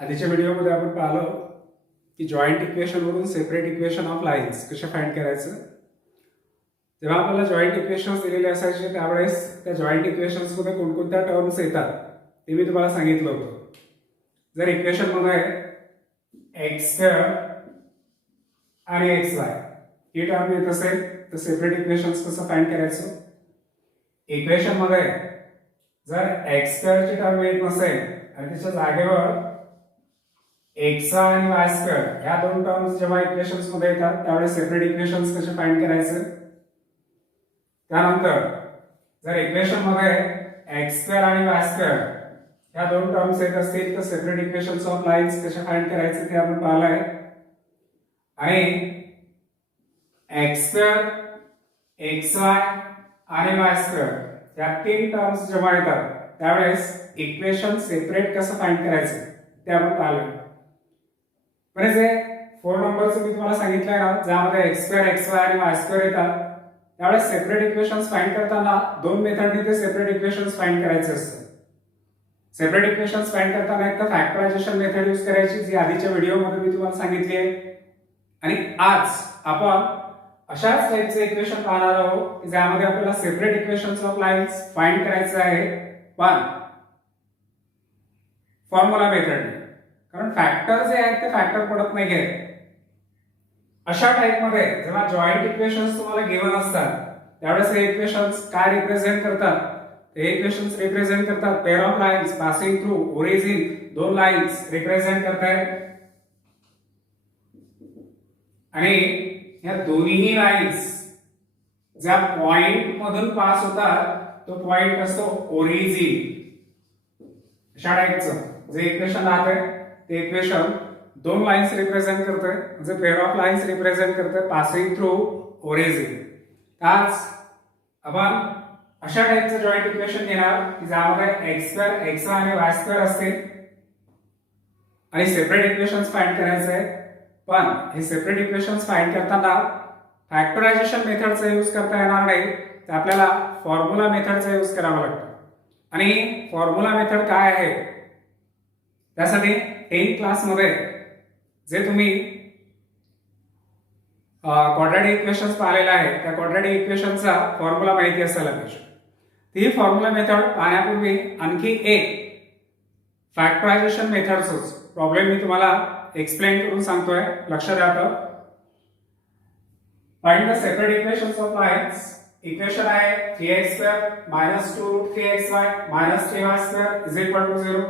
आधीच्या व्हिडिओमध्ये आपण पाहिलं की जॉईंट इक्वेशन वरून सेपरेट इक्वेशन ऑफ लाईन्स कशा फाइंड करायचं. जेव्हा आपल्याला जॉईंट इक्वेशन्स दिलेले असायचे त्यावेळेस त्या जॉईंट इक्वेशन्स मध्ये कोणकोणत्या टर्म्स येतात ते मी तुम्हाला सांगितलं होतं. जर इक्वेशन मध्ये एक्स स्क्वेअर आणि एक्स वाय ही टर्म येत असेल तर सेपरेट इक्वेशन्स कसं फाइंड करायचं. इक्वेशन मध्ये जर एक्स स्क्वेअरची टर्म येत नसेल आणि त्याच्या जागेवर एक्स आणि वाय स्क्वेअर या दोन टर्म्स जेव्हा इक्वेशन्स मध्ये येतात त्यावेळेस सेपरेट इक्वेशन्स कसे फाइंड करायचे. त्यानंतर जर इक्वेशन मध्ये एक्स स्क्वेअर आणि वाय स्क्वेअर या दोन टर्म्स येत असतील तर सेपरेट इक्वेशन्स ऑफ लाईन्स कसे फाइंड करायचे ते आपण पाहिलं आहे. आणि एक्स स्क्वेअर एक्स वाय आणि वाय स्क्वेअर या तीन टर्म्स जेव्हा येतात त्यावेळेस इक्वेशन सेपरेट कसं फाइंड करायचं ते आपण पाहिलं. म्हणजे 4 नंबरचं मी तुम्हाला सांगितलंय ना, ज्यामध्ये एक्स स्क्वेअर एक्स वाय आणि वाय स्क्वेअर येतात त्यावेळेस सेपरेट इक्वेशन्स फाइंड करताना दोन मेथडनी ते सेपरेट इक्वेशन्स फाइंड करायचे असतात. सेपरेट इक्वेशन्स फाइंड करताना एक तर फॅक्टरायझेशन मेथड यूज करायची जी आधीच्या व्हिडिओमध्ये मी तुम्हाला सांगितली आहे. आणि आज आपण अशाच टाइपचे इक्वेशन पाहणार आहोत ज्यामध्ये आपल्याला separate equations of lines find करायचं आहे पण फॉर्म्युला मेथडने. कारण फॅक्टर जे आहेत ते फॅक्टर पडत नाही आहेत. अशा टाइप मध्ये जेव्हा जॉईंट इक्वेशन्स तुम्हाला गिवन असतात त्यावेळेस हे इक्वेशन्स काय रिप्रेझेंट करतात. हे इक्वेशन्स रिप्रेझेंट करतात pair of lines passing through origin. दोन लाईन्स रिप्रेझेंट करतात आणि या दोन्ही लाईन्स ज्या पॉइंट मधून पास होतात तो पॉइंट असतो ओरिजिन. अशा टाइपचं जे इक्वेशन आहे ते इक्वेशन दोन लाईन्स रिप्रेझेंट करते म्हणजे पेअर ऑफ लाईन्स रिप्रेझेंट करते पासिंग थ्रू ओरिजिन. आज आपण अशा टाइपचं जॉईंट इक्वेशन घेणार की ज्यामध्ये एक्स स्क्वेअर एक्स आणि वाय स्क्वेअर असते आणि सेपरेट इक्वेशन्स फाइंड करायचे आहे. पण हे सेपरेट इक्वेशन्स फाइंड करताना फॅक्टरायझेशन मेथडचा यूज करता येणार नाही तर आपल्याला फॉर्म्युला मेथडचा यूज करावा लागतो. आणि फॉर्म्युला मेथड काय आहे त्यासाठी 10th क्लासमध्ये जे तुम्ही क्वाड्रॅटिक इक्वेशन्स पाहिलेला आहे त्या क्वाड्रॅटिक इक्वेशनचा फॉर्म्युला माहिती असायला पाहिजे. ती फॉर्म्युला मेथड पाहण्यापूर्वी आणखी एक फॅक्टरायझेशन मेथडचाच प्रॉब्लेम मी तुम्हाला एक्सप्लेन करून सांगतोय. लक्षात द्या. Find the separate equations of lines. Equation आहे 3x square minus 2 root 3xy minus 3y square is equal to 0.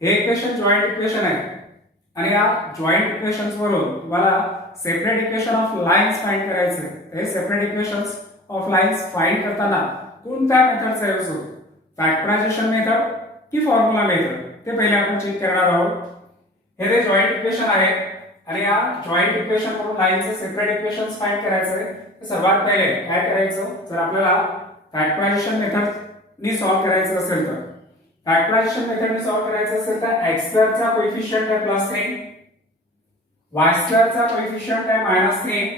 हे इक्वेशन जॉईंट इक्वेशन आहे आणि या जॉईंट इक्वेशन्स वरून तुम्हाला separate equation of lines find करायचे. हे separate equations of lines find करताना कोणत्या मेथडचा यूज होतो. फॅक्टरायझेशन मेथड की फॉर्म्युला मेथड ते पहिले आपण चेक करणार आहोत. हे जे जॉईंट इक्वेशन आहे आणि या जॉईंट इक्वेशन वरून लाईनचे सेपरेट इक्वेशन्स फाइंड करायचे तर सर्वात पहिले काय करायचं. जर आपल्याला फॅक्टरायझेशन मेथडनी सॉल्व्ह करायचं असेल तर फॅक्टरायझेशन मेथडने सॉल्व्ह करायचं असेल तर एक्स स्क्वेअरचा कोएफिशियंट आहे +3 वाय स्क्वेअरचा कोएफिशियंट आहे -3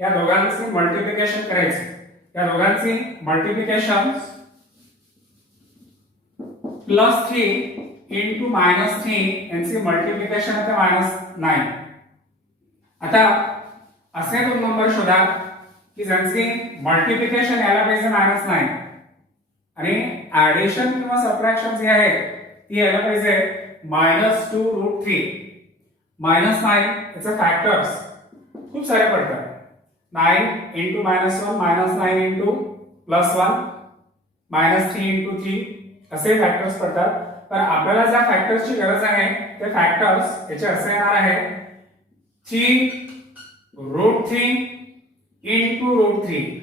या दोघांचे मल्टिप्लिकेशन करायचे. या दोघांचे मल्टिप्लिकेशन +3 into -3 यांचे मल्टिप्लिकेशन होते -9. आता असे दोन नंबर शोधा की ज्यांचे मल्टिप्लिकेशन यायला पाहिजे -9 आणि ऍडिशन किंवा सबट्रॅक्शन जे आहे ती यायला पाहिजे -2 रूट 3. -9 याचे फॅक्टर्स खूप सारे पडतात. 9 into -1 -9 into +1 -3 into 3 असे फॅक्टर्स पडतात. तर आपल्याला ज्या फॅक्टर्सची गरज आहे ते फॅक्टर्स याचे असे येणार आहे 3 रूट 3 into रूट 3.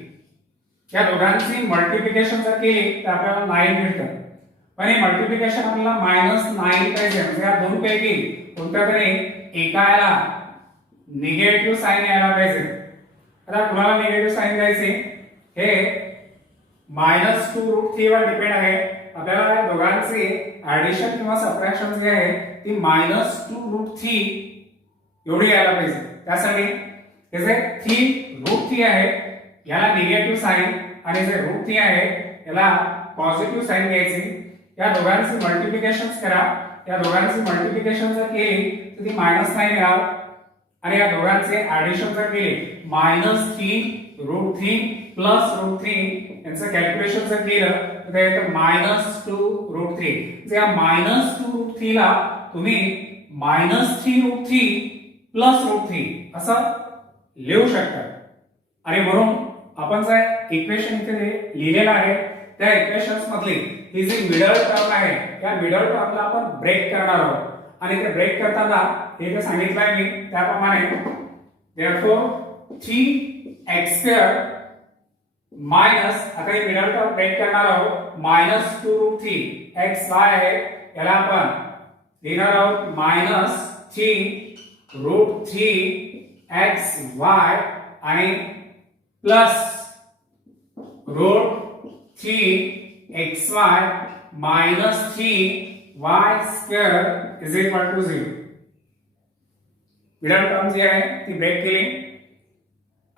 या दोघांची मल्टिप्लिकेशन जर केली तर आपल्याला 9 मिळतं. पण हे मल्टिप्लिकेशन आपल्याला -9 पाहिजे म्हणजे या दोन पैकी कोणत्या तरी एकाला निगेटिव्ह साइन यायला पाहिजे. आता कुणाला निगेटिव्ह साइन द्यायचे हे -2 रूट 3 वर डिपेंड आहे. आपल्याला या दोघांचे ऍडिशन किंवा सबट्रॅक्शन जे आहे ती -2 रूट 3 एवढी यायला पाहिजे. त्यासाठी हे जे 3 रूट 3 आहे याला निगेटिव्ह साइन आणि जे रूट 3 आहे याला पॉझिटिव्ह साइन घ्यायची. या दोघांचे मल्टिप्लिकेशन करा या दोघांची मल्टिप्लिकेशन जर केली तर ती -9 येणार आणि या दोघांचे ऍडिशन जर केले -3 √3 प्लस √3 यांचं कॅल्क्युलेशन जर केलं तर ते येतं -2 √3. जे या -2 √3 ला तुम्ही -3 √3 प्लस √3 असं लिहू शकता. आणि म्हणून आपण जे इक्वेशन इथे लिहिलेलं आहे त्या इक्वेशन्स मधली ही जी मिडल टर्म आहे त्या मिडल टर्मला आपण ब्रेक करणार आहोत आणि ते ब्रेक करताना हे जे सांगितलंय मी त्याप्रमाणे therefore 3x² मायनस आता हे मिडल टर्म ब्रेक करणार आहोत -2 √3 xy आहे याला आपण लिहिणार आहोत -3 √3 xy आणि plus √3 xy -3 y² is equal to 0. Middle term जी आहे ती ब्रेक केली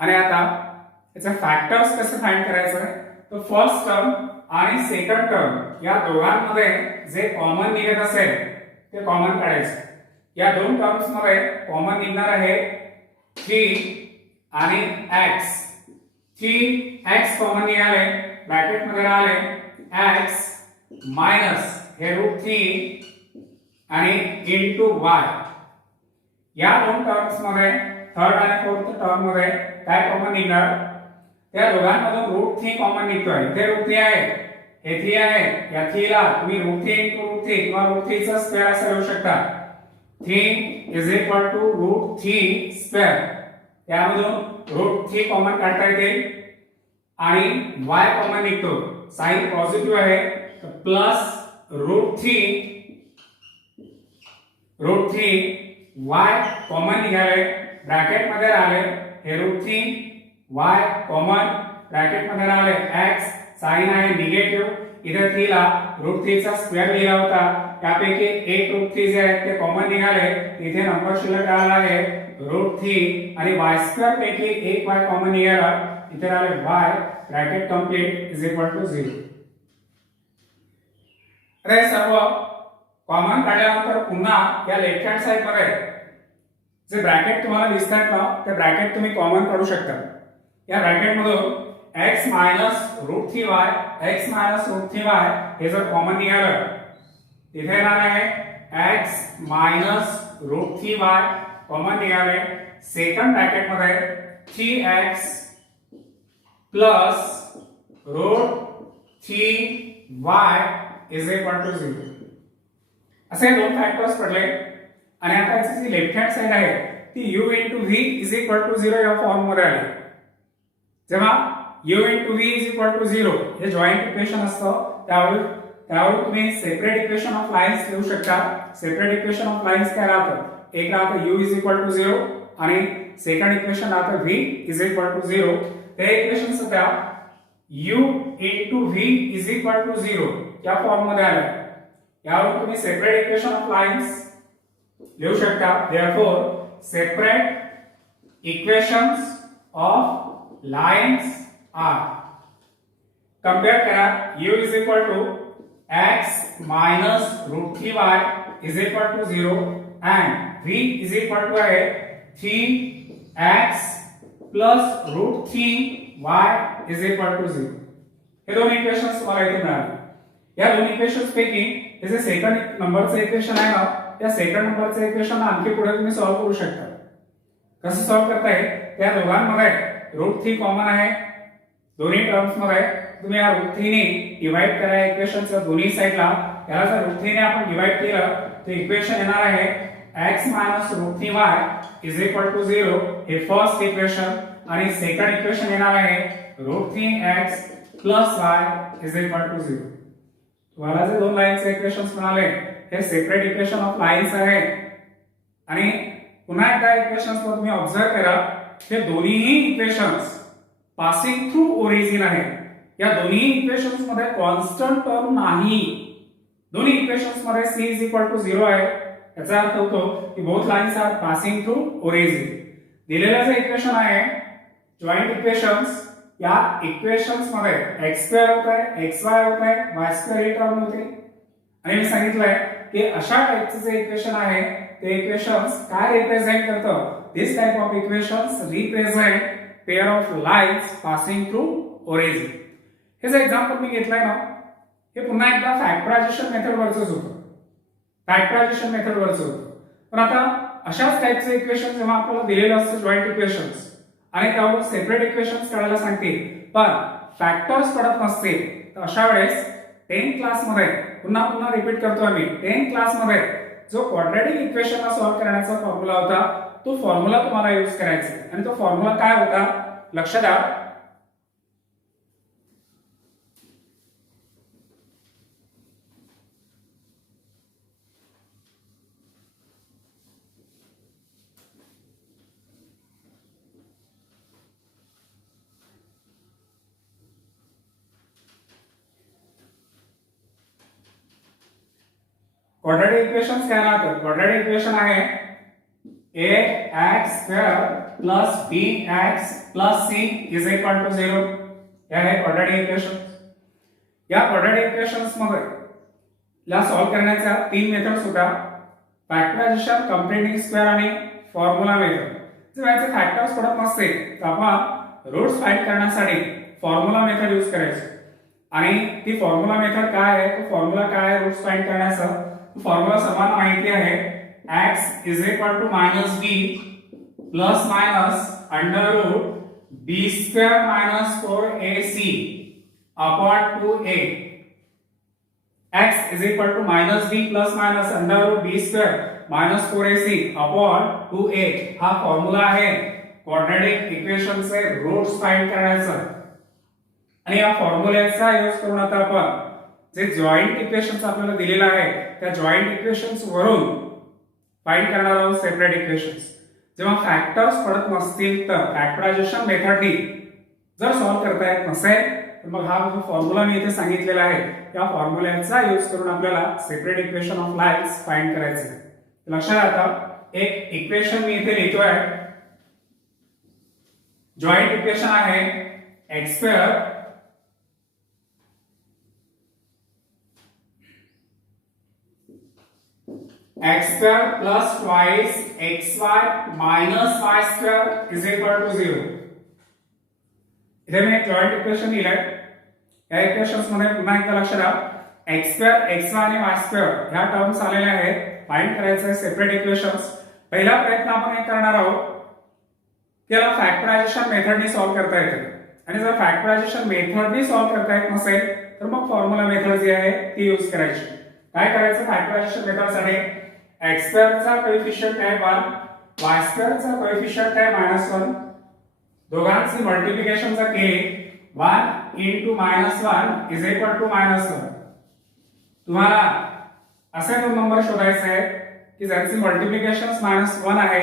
आणि आता याचे फॅक्टर्स कसे फाइंड करायचे तर फर्स्ट टर्म आणि सेकंड टर्म या दोघांमध्ये जे कॉमन निघत असेल ते कॉमन काढायचे. या दोन टर्म्स मध्ये कॉमन निघणार आहे 3 आणि x. 3x कॉमन निघाले ब्रॅकेट मध्ये राहिले x मायनस हे √3 आणि इनटू y. या दोन टर्म्स मध्ये थर्ड आणि फोर्थ टर्म मध्ये काय कॉमन निघणार त्या दोघांमधून √3 कॉमन निघतोय. इथे √3 आहे हे 3 आहे या 3 ला तुम्ही √3 into √3 किंवा √3 चा स्क्वेअर असं लिहू शकता. 3 इज इक्वल टू √3 स्क्वेअर. त्यामधून √3 कॉमन काढता येते आणि y कॉमन निघतो. साइन पॉझिटिव्ह आहे तर प्लस √3 y कॉमन निघाले ब्रॅकेट मध्ये राहिले हे √3 y कॉमन ब्रॅकेट मध्ये राहिले x साइन आहे निगेटिव्ह. इथे 3 ला √3 चा स्क्वेअर लिहिला होता त्यापैकी एक √3 जे आहे ते कॉमन निघाले. इथे नंबर शिल्लक राहिला आहे √3 आणि y² पैकी एक y कॉमन निघाला इथे राहिले y bracket complete is equal to 0. आता हे सर्व कॉमन काढल्यानंतर पुन्हा या लेफ्ट हँड साइड मध्ये जे ब्रॅकेट तुम्हाला दिसतात ना ते ब्रॅकेट तुम्ही कॉमन काढू शकता. या ब्रॅकेट मधून x -√3y x -√3y हे जर कॉमन निघालं तिथे येणार आहे x -√3y कॉमन निघाले. सेकंड ब्रॅकेट मध्ये 3x plus √3y is equal to 0. असे दोन फॅक्टर्स पडले आणि आता याची जी लेफ्ट हँड साइड आहे ती u into v is equal to 0 या फॉर्म मध्ये आली. जेव्हा u into v is equal to 0 हे जॉइंट इक्वेशन असतं त्यावर तुम्ही सेपरेट इक्वेशन ऑफ लाइन्स लिहू शकता. सेपरेट इक्वेशन ऑफ लाइन्स काय राहतं एक राहतं u इज इक्वल टू 0 आणि सेकंड इक्वेशन राहतं v इज इक्वल टू 0. ते इक्वेशन सध्या u into v is equal to 0 या फॉर्म मध्ये आलं. यावरून तुम्ही सेपरेट इक्वेशन ऑफ लाइन्स लिहू शकता. therefore separate equations of lines are compare करा u is equal to x minus √3y is equal to 0 and v is equal to आहे 3x plus √3y is equal to 0. हे दोन equations तुम्हाला इथे मिळाले. या दोन इक्वेशन्स पैकी हे जे सेकंड नंबरचं इक्वेशन आहे ना त्या सेकंड नंबरचं इक्वेशन आणखी पुढे तुम्ही सॉल्व्ह करू शकता. कसं सॉल्व्ह करताय त्या दोघांमध्ये √3 कॉमन आहे दोन्ही टर्म्स मध्ये. तुम्ही या √3 ने डिवाइड करा इक्वेशनच्या दोन्ही साइडला. याला जर √3 ने आपण डिवाइड केलं तर इक्वेशन येणार आहे x -√3y is equal to 0 हे फर्स्ट इक्वेशन आणि सेकंड इक्वेशन येणार आहे √3x plus y is equal to 0. तुम्हाला जे दोन लाईनचे इक्वेशन्स मिळाले हे सेपरेट इक्वेशन ऑफ लाइन्स आहे. आणि पुन्हा एकदा इक्वेशन्स तुम्ही ऑब्झर्व करा हे दोन्ही इक्वेशन्स पासिंग थ्रू ओरिजिन आहे. या दोन्ही इक्वेशन्स मध्ये कॉन्स्टंट टर्म नाही. दोन्ही इक्वेशन्स मध्ये c इज इक्वल टू 0 आहे. याचा अर्थ होतो की both lines are passing through origin. दिलेलं जे इक्वेशन आहे जॉइंट इक्वेशन्स या इक्वेशन्स मध्ये x² होत आहे xy होत आहे y² ही टर्म होते आणि मी सांगितलंय की अशा टाइपचं जे इक्वेशन आहे ते इक्वेशन्स काय रिप्रेझेंट करतं. This type of equations represent pair of lines passing through origin. हे जे एक्झाम्पल मी घेतलंय ना हे पुन्हा एकदा फॅक्टरायझेशन मेथड वरच होतं. फॅक्टरायझेशन मेथड वरच होतं. पण आता अशाच टाइपचे इक्वेशन जेव्हा आपल्याला दिलेलं असतं जॉइंट इक्वेशन्स आणि त्यावर सेपरेट इक्वेशन्स काढायला सांगते पण फॅक्टर्स पडत नसतील तर अशा वेळेस 10th क्लास मध्ये पुन्हा रिपीट करतो आम्ही 10th क्लास मध्ये जो क्वाड्रॅटिक इक्वेशनला सॉल्व्ह करण्याचा फॉर्म्युला होता तो फॉर्म्युला तुम्हाला यूज करायचा आणि तो फॉर्म्युला काय होता लक्षात द्या. क्वाड्रॅटिक इक्वेशन्स काय राहतात. क्वाड्रॅटिक इक्वेशन आहे ax square plus bx plus c is equal to 0. हे आहे क्वाड्रॅटिक इक्वेशन. या क्वाड्रॅटिक इक्वेशन्स मध्ये ला सॉल्व्ह करण्याच्या तीन मेथड्स होत्या. फॅक्टरायझेशन, कंप्लीटिंग स्क्वेअर आणि फॉर्म्युला मेथड. जर याचे फॅक्टर्स पडत नसतील तर आपण रूट्स फाइंड करण्यासाठी फॉर्म्युला मेथड यूज करायची आणि ती फॉर्म्युला मेथड काय आहे तो फॉर्म्युला काय आहे रूट्स फाइंड करण्याचा फॉर्म्युला सर्वांना माहिती आहे. x is equal to minus b plus minus under root b square minus 4ac upon 2a. x is equal to minus b plus minus under root b square minus 4ac upon 2a हा formula आहे quadratic इक्वेशनचे roots find करण्याचा. आणि या फॉर्म्युल्याचा use करून आता आपण जे जॉइंट इक्वेशन्स आपल्याला दिलेला आहे त्या जॉइंट इक्वेशन्स वरून फाइंड करणार आहोत सेपरेट इक्वेशन्स. जेव्हा फॅक्टर्स पडत नसतील तर फॅक्टरायझेशन मेथडनी जर सॉल्व्ह करता येत नसेल तर मग हा जो फॉर्म्युला मी इथे सांगितलेला आहे या फॉर्म्युल्याचा यूज करून आपल्याला separate equation of lines find करायचे. लक्षात आता एक इक्वेशन मी इथे लिहितोय. जॉइंट इक्वेशन आहे x square x square plus twice xy minus y square is equal to 0. इथे मी एक जॉइंट इक्वेशन लिहिलंय. या इक्वेशन्स मध्ये पुन्हा एकदा लक्षात द्या x square xy आणि y square ह्या टर्म्स आलेल्या आहेत. फाइंड करायचे आहे सेपरेट इक्वेशन्स. पहिला प्रयत्न आपण हे करणार आहोत की याला फॅक्टरायझेशन मेथडनी सॉल्व्ह करता येते आणि जर फॅक्टरायझेशन मेथडनी सॉल्व्ह करता येत नसेल तर मग फॉर्म्युला मेथड जी आहे ती यूज करायची. काय करायचं फॅक्टरायझेशन मेथडसाठी x स्क्वेअर चा कोएफिशिएंट आहे 1 y स्क्वेअर चा कोएफिशिएंट आहे -1 दोघांची मल्टिप्लिकेशन जर केली 1 into -1 is equal to -1. तुम्हाला असे दोन नंबर शोधायचे आहेत की ज्यांची मल्टिप्लिकेशन -1 आहे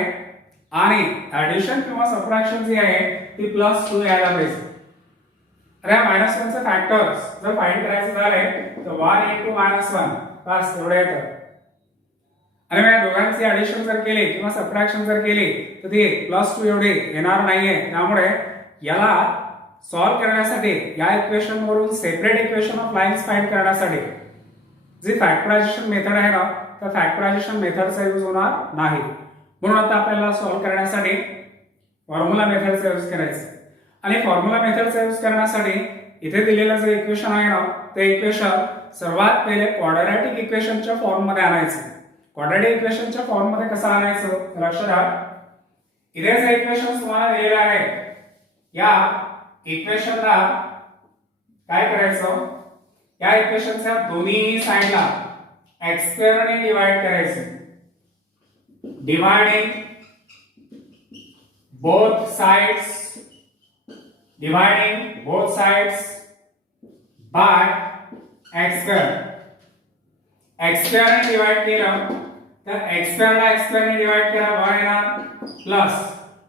आणि ऍडिशन किंवा सबट्रॅक्शन जी आहे ती +2 यायला पाहिजे. अरे -1 चे फॅक्टर्स जर फाइंड करायचे झाले तर 1 into -1 बस एवढे येतात. आणि या दोघांची ऍडिशन जर केली किंवा सबट्रॅक्शन जर केली तर ते +2 एवढे येणार नाहीये. त्यामुळे याला सॉल्व्ह करण्यासाठी या इक्वेशन वरून separate equation of lines find करण्यासाठी जी फॅक्टरायझेशन मेथड आहे ना त्या फॅक्टरायझेशन मेथडचा यूज होणार नाही. म्हणून आता आपल्याला सॉल्व्ह करण्यासाठी फॉर्म्युला मेथडचा यूज करायचा आणि फॉर्म्युला मेथडचा यूज करण्यासाठी इथे दिलेलं जे इक्वेशन आहे ना ते इक्वेशन सर्वात पहिले क्वाड्रॅटिक इक्वेशनच्या फॉर्म मध्ये आणायचं. क्वाड्रॅटिक इक्वेशनच्या फॉर्म मध्ये कसं आणायचं लक्षात घ्या. इथे जे इक्वेशन तुम्हाला दिलेलं आहे या इक्वेशनला काय करायचं या इक्वेशनच्या दोन्ही साइडला x स्क्वेअर ने डिवाइड करायचं. Dividing both sides by x square. x square ने डिवाइड केलं तर x स्क्वेअर ला x स्क्वेअर ने डिवाइड केला y येणार प्लस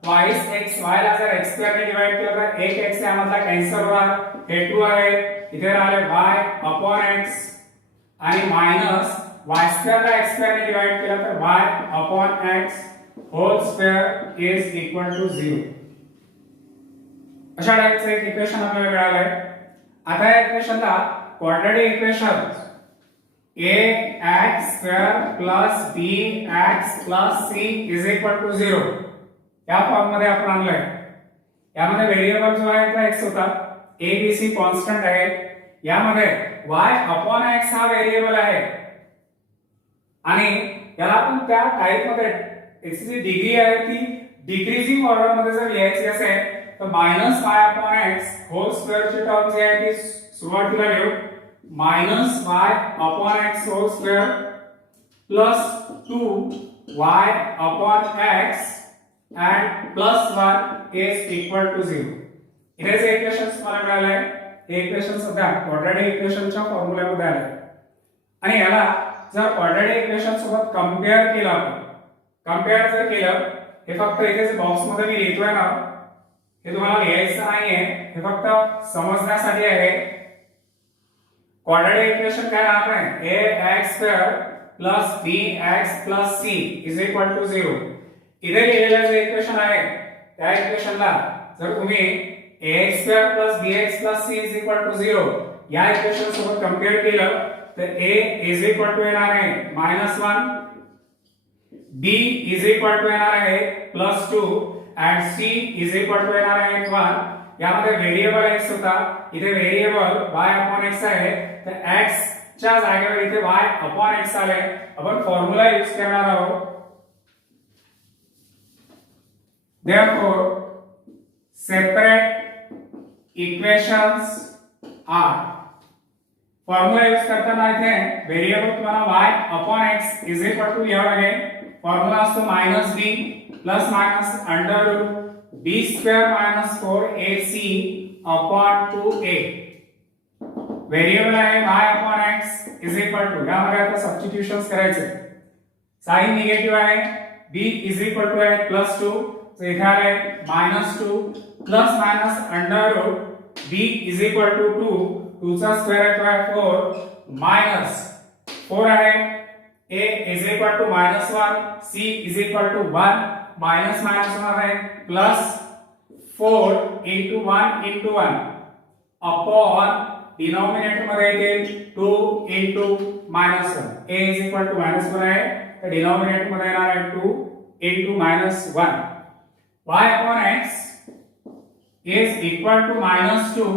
twice x y ला जर x स्क्वेअर ने डिवाइड केलं तर 1x यामधला कॅन्सल होणार हे 2 आहे इथे राहिले y अपॉन x आणि मायनस y स्क्वेअर ला x स्क्वेअर ने डिवाइड केलं तर y upon x whole square is equal to 0. अशा टाइपचं एक इक्वेशन आपल्याला मिळालंय. आता या इक्वेशनला quadratic equation ax square plus bx plus c is equal to 0 या फॉर्म मध्ये आपण आणलंय. यामध्ये व्हेरिएबल जो आहे तो x होता, a b c कॉन्स्टंट आहे. यामध्ये y अपॉन x हा व्हेरिएबल आहे आणि याला आपण त्या टाइप मध्ये x ची डिग्री आहे ती डिक्रीजिंग ऑर्डर मध्ये जर लिहायची असेल तर minus y upon x whole square ची टर्म जी आहे ती सुरुवातीला लिहू minus y upon x whole square plus 2y upon x and plus 1 is equal to 0. इथे जे इक्वेशन्स मला मिळाले हे इक्वेशन सध्या क्वाड्रॅटिक इक्वेशनच्या फॉर्म्युल्यामध्ये आले आणि याला जर क्वाड्रॅटिक इक्वेशन सोबत कंपेअर केलं आपण कंपेअर जर केलं हे फक्त इथे जे बॉक्स मध्ये मी लिहितोय ना हे तुम्हाला लिहायचं नाहीये, हे फक्त समजण्यासाठी आहे. क्वाड्रॅटिक इक्वेशन काय राहणार आहे ax² + bx + c = 0. इथे लिहिलेलं जे इक्वेशन आहे त्या इक्वेशनला जर तुम्ही ax² + bx + c = 0 या इक्वेशन सोबत कंपेअर केलं तर a येणार आहे -1, b येणार आहे +2 and c येणार आहे 1. यामध्ये व्हेरिएबल x होता, इथे व्हेरिएबल y अपॉन x आहे तर x च्या जागेवर इथे y अपॉन x आले. आपण फॉर्म्युला यूज करणार आहोत. Therefore, separate equations are formula use करताना इथे व्हेरिएबल तुम्हाला y upon x is equal to लिहावं लागेल. फॉर्म्युला असतो -b plus minus under root b square minus 4ac upon 2a. Variable आहे y upon x is equal to यामध्ये आता substitutions करायचे. साइन निगेटिव्ह आहे, b इज इक्वल टू आहे +2 तो इथे आले -2 plus minus under root b is equal to 2, 2 चा स्क्वेअर येतो आहे 4 मायनस 4 आहे, a is equal to -1, c is equal to 1, minus minus होणार आहे plus 4 into 1 into 1 upon denominator मध्ये येईल 2 into -1. a is equal to -1 आहे तर डिनॉमिनेटर मध्ये येणार आहे 2 into -1. y upon x is equal to -2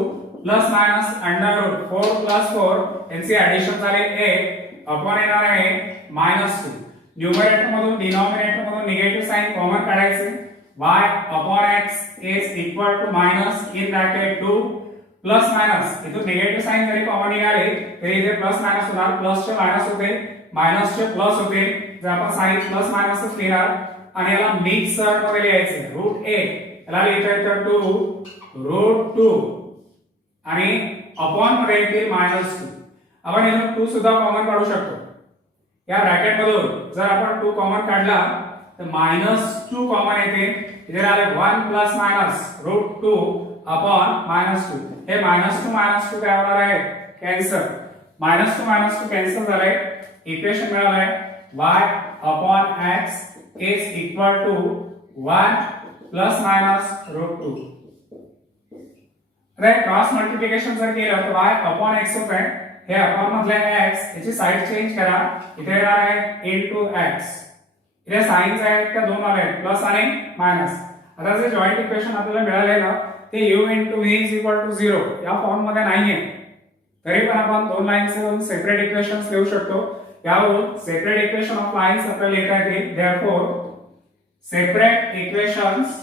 plus minus under root 4 plus 4 यांचे ऍडिशन झाले 8 अपॉन येणार आहे -2. न्यूमरेटर मधून डिनॉमिनेटर मधून निगेटिव्ह साइन कॉमन काढायचे. y upon x is equal to minus in bracket 2 plus minus इथून निगेटिव्ह साइन जरी common निघाले तरी इथे प्लस मायनस होणार, प्लस चे मायनस होते मायनस चे प्लस होते जर आपण साइन प्लस मायनसच लिहिणार आणि याला मिक्स मध्ये लिहायचे रूट 8 याला लिहिता येतं 2 रूट 2 आणि अपॉन मध्ये येतील -2. आपण इथून 2 सुद्धा कॉमन काढू शकतो. या ब्रॅकेट मधून जर आपण 2 कॉमन काढला तर -2 कॉमन येते. इथे आले 1 प्लस मायनस रूट 2 अपॉन -2. हे -2 काय होणार आहे कॅन्सल. -2 कॅन्सल झाले. इक्वेशन मिळालंय y upon x is equal to 1 plus minus root 2. आता क्रॉस मल्टिप्लिकेशन जर केलं तर y अपॉन x होत आहे. हे अपॉन मधले x याची साइड चेंज करा. इथे येणार आहे into x. इथे साइन्स आहेत त्या दोन आले प्लस आणि मायनस. आता जे जॉइंट इक्वेशन आपल्याला मिळाले ना ते u into v is equal to 0 या फॉर्म मध्ये नाहीये. तरी पण आपण दोन लाईन्सचे दोन सेपरेट इक्वेशन्स लिहू शकतो. यावरून सेपरेट इक्वेशन ऑफ लाइन्स आपल्याला लिहिता येतील. Therefore separate equations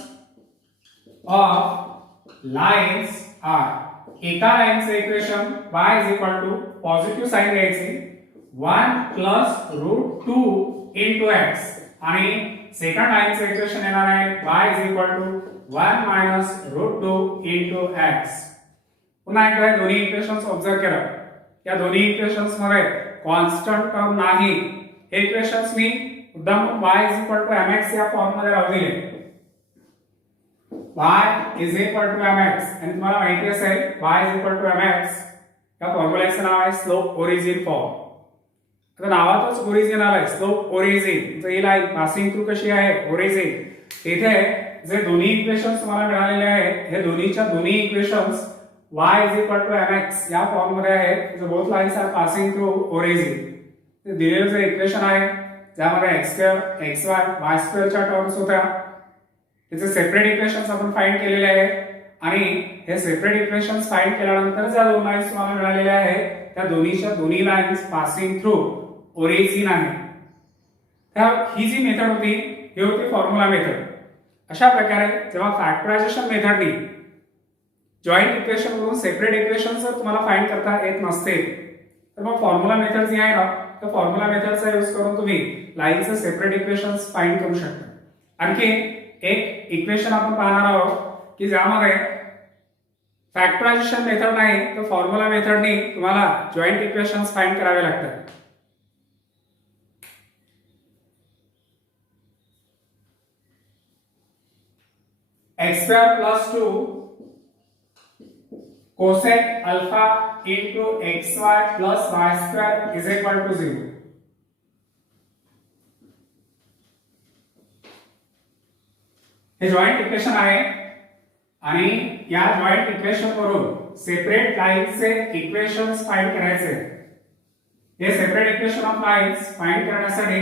of lines are एका लाईनचे equation y is equal to positive sign घ्यायची 1 प्लस रूट 2 इंटू x आणि सेकंड लाईनचे इक्वेशन येणार आहे y is equal to 1 minus root 2 into x. पुन्हा एकदा दोन्ही इक्वेशन्स ऑब्झर्व करा. या दोन्ही इक्वेशन्स मध्ये कॉन्स्टंट टर्म नाही. हे इक्वेशन्स मी मुद्दाम y is equal to mx या फॉर्म मध्ये राहू दिले. y is equal to mx आणि तुम्हाला माहिती असेल y is equal to mx या फॉर्म्युल्याचं नाव आहे स्लोप ओरिजिन फॉर्म. आता नावातच ओरिजिन आलाय स्लोप ओरिजिन. तर ही लाईन पासिंग थ्रू कशी आहे ओरिजिन. इथे जे दोन्ही इक्वेशन्स तुम्हाला मिळालेले आहेत हे दोन्हीच्या दोन्ही equations y is equal to mx या फॉर्म मध्ये आहे. जो both lines are passing through origin. दिलेलं जे इक्वेशन आहे ज्यामध्ये x2 xy y2 च्या टर्म्स होत्या त्याचे सेपरेट इक्वेशन्स आपण फाइंड केलेले आहेत आणि हे सेपरेट इक्वेशन्स फाइंड केल्यानंतर ज्या दोन लाईन्स तुम्हाला मिळालेल्या आहेत त्या दोन्ही लाईन्स पासिंग थ्रू ओरिजिन आहे. तर ही जी मेथड होती ही होती फॉर्म्युला मेथड. अशा प्रकारे जेव्हा फॅक्टरायझेशन मेथडनी जॉइंट इक्वेशन वरून सेपरेट इक्वेशन जर तुम्हाला फाइंड करता येत नसते तर मग फॉर्म्युला मेथड जी आहे ना तर फॉर्म्युला मेथडचा यूज करून तुम्ही लाईनचे सेपरेट इक्वेशन्स फाइंड करू शकता. आणखी एक इक्वेशन आपण पाहणार आहोत की ज्यामध्ये फॅक्टरायझेशन मेथड नाही तर फॉर्म्युला मेथडनी तुम्हाला जॉइंट इक्वेशन्स फाइंड करावे लागतात. x square plus 2 cosec alpha into xy plus y square is equal to 0. हे जॉइंट इक्वेशन आहे आणि या जॉइंट इक्वेशन वरून सेपरेट लाईनचे इक्वेशन्स फाइंड करायचे. हे separate equation of lines find करण्यासाठी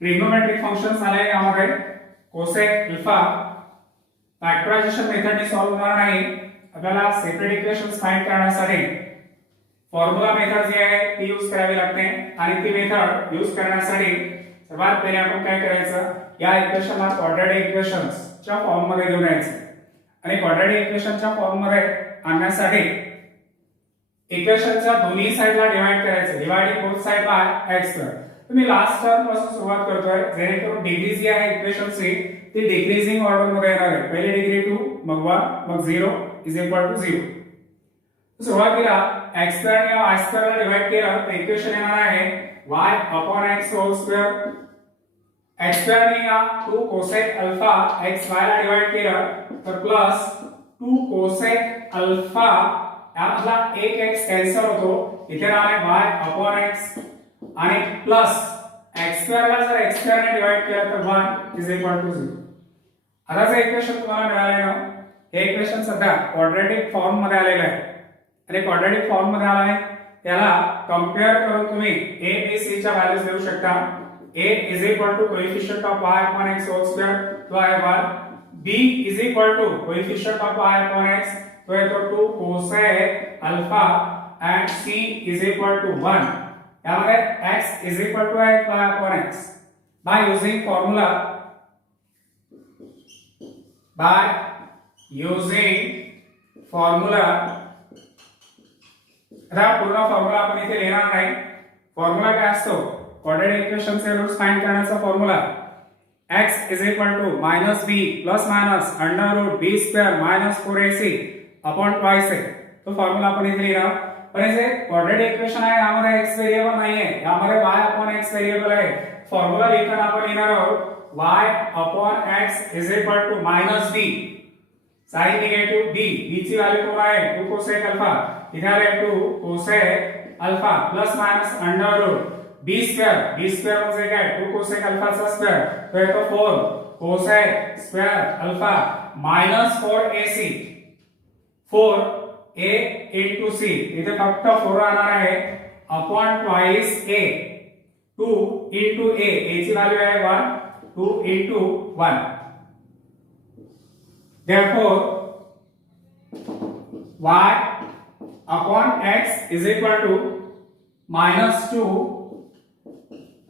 ट्रिग्नोमेट्रिक फंक्शन्स आले यामध्ये कोसेक अल्फा फॅक्टरायझेशन मेथडने सॉल्व्ह होणार नाही. आपल्याला सेपरेट इक्वेशन्स फाइंड करण्यासाठी फॉर्म्युला मेथड जी आहे ती यूज करावी लागते आणि ती मेथड यूज करण्यासाठी सर्वात पहिले आपण काय करायचं या इक्वेशनला क्वाड्रॅटिक इक्वेशन्सच्या फॉर्म मध्ये घेऊन यायचं आणि क्वाड्रॅटिक इक्वेशनच्या फॉर्म मध्ये आणण्यासाठी इक्वेशनच्या दोन्ही साइडला डिवाइड करायचं. Dividing both side by x square. तुम्ही लास्ट टर्म पासून सुरुवात करतोय जेणेकरून डिग्री जी आहे इक्वेशनची ती डिक्रीजिंग ऑर्डर मध्ये येणार आहे. पहिली डिग्री 2 मग 1 मग 0 इज इक्वल टू 0. सुरुवातीला x स्क्वेअर ने y स्क्वेअर ला डिवाइड केलं तर इक्वेशन येणार आहे y upon x whole square. x square ने या 2 कोसेक अल्फा xy ला डिवाइड केलं तर प्लस 2 कोसेक अल्फा यामधला एक x कॅन्सल होतो इथे राहणार y अपॉन x आणि प्लस x स्क्वेअर ला जर x स्क्वेअर ने डिवाइड केलं तर 1 इज इक्वल टू 0. आता जे इक्वेशन तुम्हाला मिळाले ना हे इक्वेशन सध्या क्वाड्रॅटिक फॉर्म मध्ये आलेलं आहे आणि क्वाड्रॅटिक फॉर्म मध्ये आला आहे त्याला कंपेअर करून तुम्ही a b c च्या व्हॅल्यूज देऊ शकता. a is equal to coefficient of y upon x whole square तो आहे 1. b is equal to coefficient of y upon x तो आहे तो 2 cosec alpha and c is equal to 1. यामध्ये x is equal to y upon x by using formula आता पूर्ण formula आपण इथे लिहिणार नाही. फॉर्म्युला काय असतो क्वाड्रॅटिक इक्वेशनचे रूट्स फाइंड करण्याचा formula x is equal to minus b plus minus under root b square minus 4ac upon twice a. तो फॉर्म्युला आपण इथे लिहिला. पण हे क्वाड्रॅटिक इक्वेशन आहे यामध्ये x व्हेरिएबल नाहीये यामध्ये y upon x व्हेरिएबल आहे. फॉर्म्युला लिहिताना आपण लिहिणार आहोत y upon x is equal to minus b sin negative b. b ची व्हॅल्यू कोण आहे 2 cosec alpha इथे आले 2 cosec alpha plus minus under root b square म्हणजे काय 2 cosec alpha चा स्क्वेअर तो येतो 4 cosec square alpha minus 4ac 4a into c इथे फक्त 4 राहणार आहे upon twice a 2 into a ची व्हॅल्यू आहे 1 2 into 1. Therefore y upon x is equal to minus 2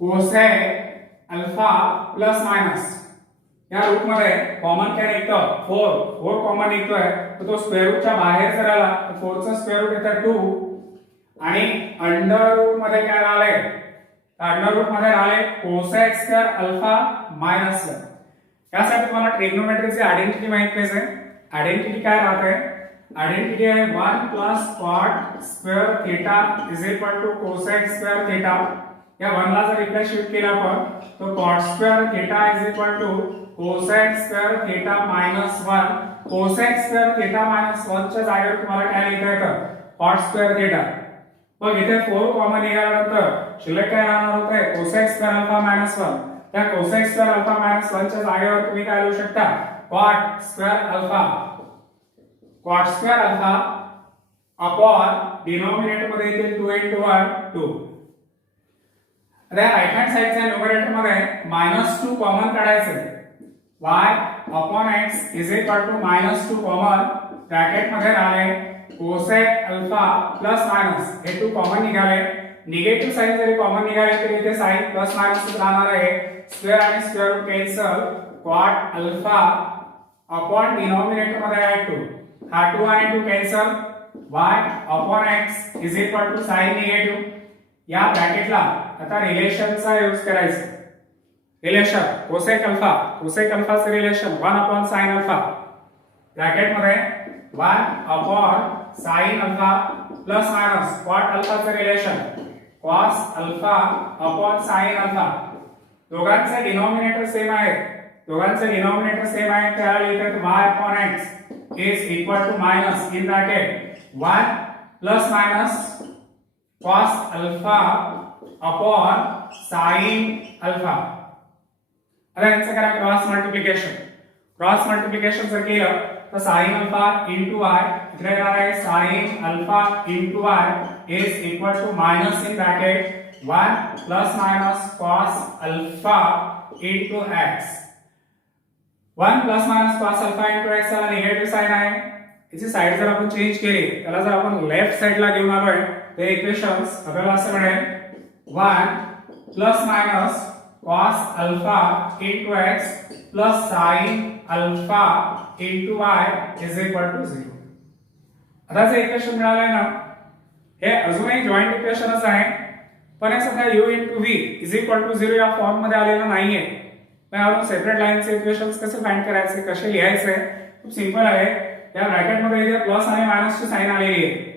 cosec alpha plus minus. या रूट मध्ये कॉमन काय निघतं 4 कॉमन निघतोय तर तो स्क्वेअर रूटच्या बाहेर जर आला तर 4 चा स्क्वेअर रूट येतं 2 आणि अंडर रूट मध्ये काय राहिले अंडर रूट मध्ये राहिले cosec स्क्वेअर अल्फा मायनस 1. यासाठी तुम्हाला ट्रिग्नोमेट्रीची आयडेंटिटी माहित पाहिजे. आयडेंटिटी काय राहते आयडेंटिटी आहे 1 plus cot square theta is equal to cosec square theta. या 1 ला जर इकडे शिफ्ट केला आपण तो cot square theta is equal to cosec square theta minus 1. cosec square theta minus 1 च्या जागेवर तुम्हाला काय लिहिता येतं cot स्क्वेअर थीटा. मग इथे 4 कॉमन निघाल्यानंतर शिल्लक काय राहणार होते cosec स्क्वेअर अल्फा मायनस 1. त्या cosec स्क्वेअर अल्फा मायनस 1 च्या जागेवर तुम्ही काय लिहू शकता cot square alpha. cot square alpha upon denominator मध्ये येते 2 into 1 2. आता राईट हँड साइडच्या न्यूमरेटर मध्ये -2 कॉमन काढायचं y upon x is equal to -2 common bracket मध्ये राहिले कोसेक अल्फा प्लस मायनस हे 2 कॉमन निघाले निगेटिव्ह साइन जरी कॉमन निघाले तरी इथे साइन प्लस मायनस राहणार आहे स्क्वेअर आणि square root cancel cot alpha upon denominator मध्ये ऍड 2 हा 2 आणि 2 cancel y upon x is equal to sin negative या ब्रॅकेटला आता रिलेशनचा यूज करायचा रिलेशन कोसेक अल्फाचे relation 1 upon sin alpha bracket मध्ये 1 upon sin alpha plus minus cot अल्फाचे relation cos alpha upon sin alpha दोघांचे डिनॉमिनेटर सेम आहे त्याला लिहितात y upon x is equal to minus in bracket 1 plus minus cos alpha upon sin alpha आता यांचं करा cross multiplication जर केलं तर sin alpha into y इकडे येणार आहे sin alpha into y is equal to minus in bracket 1 plus minus cos alpha into x 1 plus minus cos alpha into x ला निगेटिव्ह साइन आहे याची साइड जर आपण चेंज केली त्याला जर आपण लेफ्ट साइडला घेऊन आलोय ते इक्वेशन्स आपल्याला असं मिळेल 1 plus minus cos alpha into x plus sin alpha into y is equal to 0 आता जे इक्वेशन मिळालंय ना हे अजून एक जॉइंट इक्वेशनच आहे पण हे सध्या u into v is equal to 0 या फॉर्म मध्ये आलेलं नाहीये मग आपण सेपरेट लाईनचे इक्वेशन्स कसे फाइंड करायचे कसे लिहायचे खूप सिंपल आहे या ब्रॅकेट मध्ये इथे प्लस आणि मायनस ची साइन आलेली आहे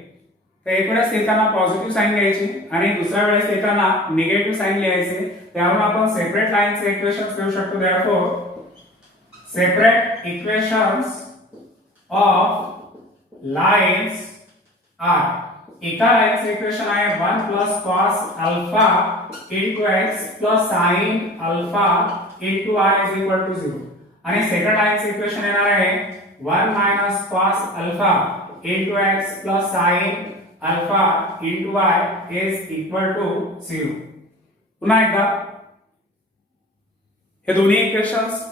तर एक वेळेस येताना पॉझिटिव्ह साइन घ्यायची आणि दुसऱ्या वेळेस येताना निगेटिव्ह साइन लिहायचे त्यावरून आपण सेपरेट लाईनचे इक्वेशन्स लिहू शकतो therefore separate equations of lines are एका लाईनचे इक्वेशन आहे 1 plus cos alpha into x plus sin alpha into y is equal to 0 आणि सेकंड लाईनचे इक्वेशन येणार आहे 1 minus cos alpha into x plus sin alpha into y is equal to 0 पुन्हा एकदा हे दोन्ही इक्वेशन्स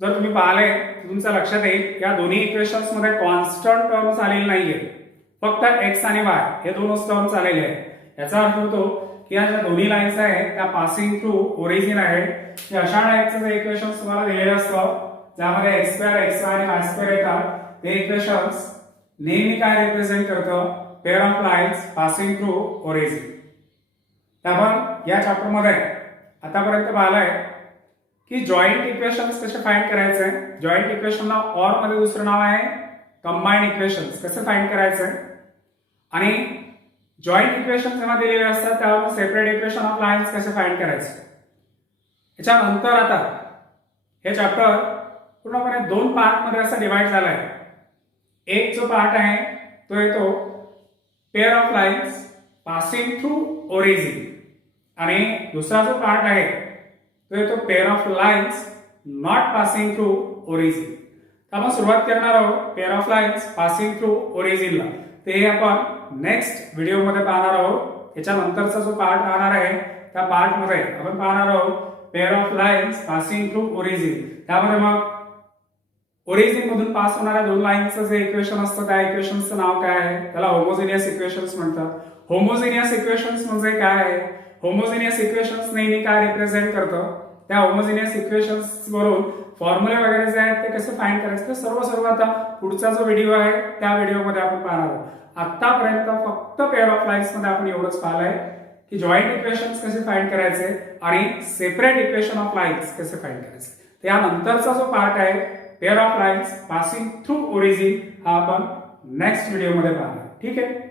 जर तुम्ही पाहिले तुमच्या लक्षात येईल या दोन्ही इक्वेशन्स मध्ये कॉन्स्टंट टर्म्स आलेले नाहीये फक्त x आणि y हे दोनच टर्म्स आलेले आहेत याचा अर्थ होतो की या ज्या दोन्ही लाईन्स आहेत त्या पासिंग थ्रू ओरिजिन आहेत की अशा टाइपचे जे इक्वेशन्स तुम्हाला दिलेले असतात ज्यामध्ये x2 xy आणि y2 येतात ते इक्वेशन्स नेहमी काय रिप्रेझेंट करतं pair of lines passing through origin आपण या चॅप्टर मध्ये आतापर्यंत पाहिलंय की जॉइंट इक्वेशन्स कसे फाइंड करायचे जॉइंट इक्वेशनला ऑर मध्ये दुसरं नाव आहे कंबाइंड इक्वेशन्स कसे फाइंड करायचे आणि जॉइंट इक्वेशन जेव्हा दिलेले असतात त्यावर सेपरेट इक्वेशन ऑफ लाईन्स कसे फाइंड करायचे याच्यानंतर आता हे चॅप्टर पूर्णपणे दोन पार्ट मध्ये असं डिवाइड झालंय एक जो पार्ट आहे तो येतो pair of lines passing through origin आणि दुसरा जो पार्ट आहे तो येतो pair of lines not passing through origin तर आपण सुरुवात करणार आहोत pair of lines passing through ओरिजिनला ते आपण नेक्स्ट व्हिडिओ मध्ये पाहणार आहोत याच्यानंतरचा जो पार्ट राहणार आहे त्या पार्ट मध्ये आपण पाहणार आहोत pair of lines passing through origin त्यामध्ये मग ओरिजिन मधून पास होणाऱ्या दोन लाईन्सचं जे इक्वेशन असतं त्या इक्वेशनचं नाव काय आहे त्याला होमोजिनियस इक्वेशन्स म्हणतात होमोजिनियस इक्वेशन्स म्हणजे काय आहे होमोजिनियस इक्वेशन्स नेहमी काय रिप्रेझेंट करतं त्या होमोजिनियस इक्वेशन्स वरून फॉर्म्युले वगैरे जे आहेत ते कसे फाइंड करायचे ते सर्व आता पुढचा जो व्हिडिओ आहे त्या व्हिडिओमध्ये आपण पाहणार आहोत आतापर्यंत फक्त पेअर ऑफ लाईन्स मध्ये आपण एवढंच पाहिलंय की जॉइंट इक्वेशन्स कसे फाइंड करायचे आणि सेपरेट इक्वेशन ऑफ लाईन्स कसे फाइंड करायचे त्यानंतरचा जो पार्ट आहे pair of lines passing through origin हा आपण नेक्स्ट व्हिडिओमध्ये पाहणार ठीक आहे